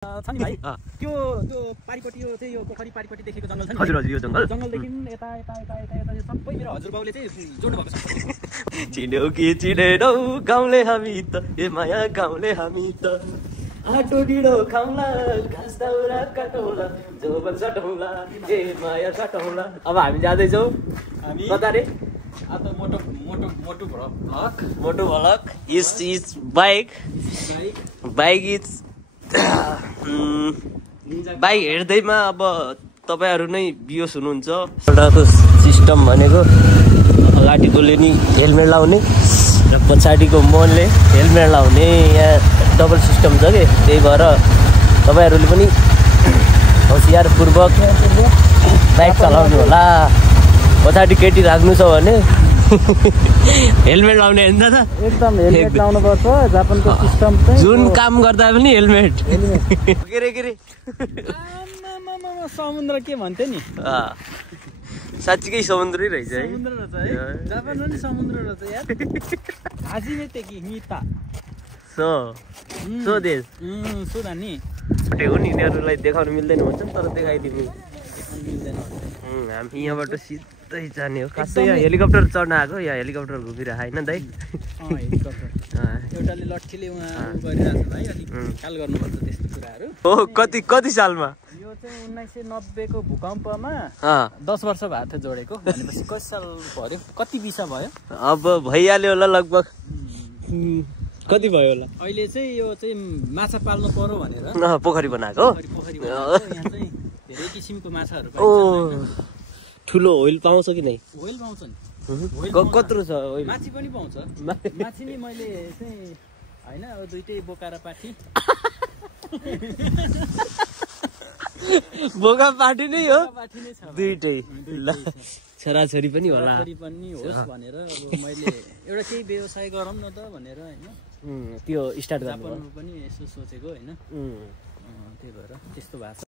छ नि भाइ त्यो पारिपट्टि यो चाहिँ यो पोखरी पारिपट्टि देखेको जंगल छ नि हजुर हजुर यो जंगल जंगलदेखि यता यता यता यता यता सबै मेरो हजुरबाउले चाहिँ जोड्नु भएको छ चिन्यौ कि चिनेनौ गाउँले हामी त ए माया गाउँले हामी त आटो ढिँडो खाउँला घाँस दाउरा काटौला जोबन सटौला ए माया सटौला अब हामी जाँदैछौँ हामी कता रे अब मोटो मोटो moto vlog moto vlog is bike bike is bike हेर्दैमा अब तपाईँहरू नै बियोस हुनुहुन्छ। एउटाको सिस्टम भनेको अगाडिकोले नि हेलमेट लाउने र पछाडिको मनले हेलमेट लाउने यहाँ डबल सिस्टम छ कि त्यही भएर तपाईँहरूले पनि होसियारपूर्वक बाइक चलाउनु होला। पछाडि केटी राख्नु छ भने हेलमेट लाउने होइन दादा एकदम हेलमेट लाउनु पर्छ। जापानको सिस्टम चाहिँ जुन काम गर्दा पनि हेलमेट के रे समुद्र के भन्थे नि साँच्चीकै समुद्रै रहेछ है समुद्र रहेछ है जापान नि समुद्र रहेछ यार हाजिमे तेकी हिता सो देश सोधानी छुट्टै हो नि यिनीहरूलाई देखाउनु मिल्दैन भन्छ तर देखाइदिनु मिल्दैन। हामी यहाँबाट सिधै जाने हो खासै यहाँ हेलिकप्टर चढ्न आएको यहाँ हेलिकप्टर घुमिरहेको होइन दाइ हेलिकप्टर एउटाले लट्ठीले उहाँ गरिरहेको छ भाइ अलिक ख्याल गर्नुपर्छ त्यस्तो कुराहरू। हो कति सालमा यो चाहिँ 1990 को भूकम्पमा 10 वर्ष भएको थियो जोडेको भनेपछि कति साल पर्यो कति बिसा भयो अब भइहाल्यो होला लगभग कति भयो होला अहिले चाहिँ यो चाहिँ माछा पाल्नु पर्यो भनेर पोखरी बनाएको पोखरी बनाएको यहाँ चाहिँ धेरै किसिमको माछाहरू ओ ठुलो होइल पाउँछ कि नै होइल पाउँछ नि कत्रो छ होइल माछी पनि पाउँछ माछी नि मैले चाहिँ हैन अब दुईटै बोकाएर पाठी बोका पाठी नै हो पाठी नै छ दुईटै ल छोराछोरी पनि होला पनि होस् भनेर अब मैले एउटा केही व्यवसाय गरौँ न त भनेर हैन त्यो स्टार्ट गर्नु जापानमा पनि यसो सोचेको हैन त्यही भएर त्यस्तो भएको छ।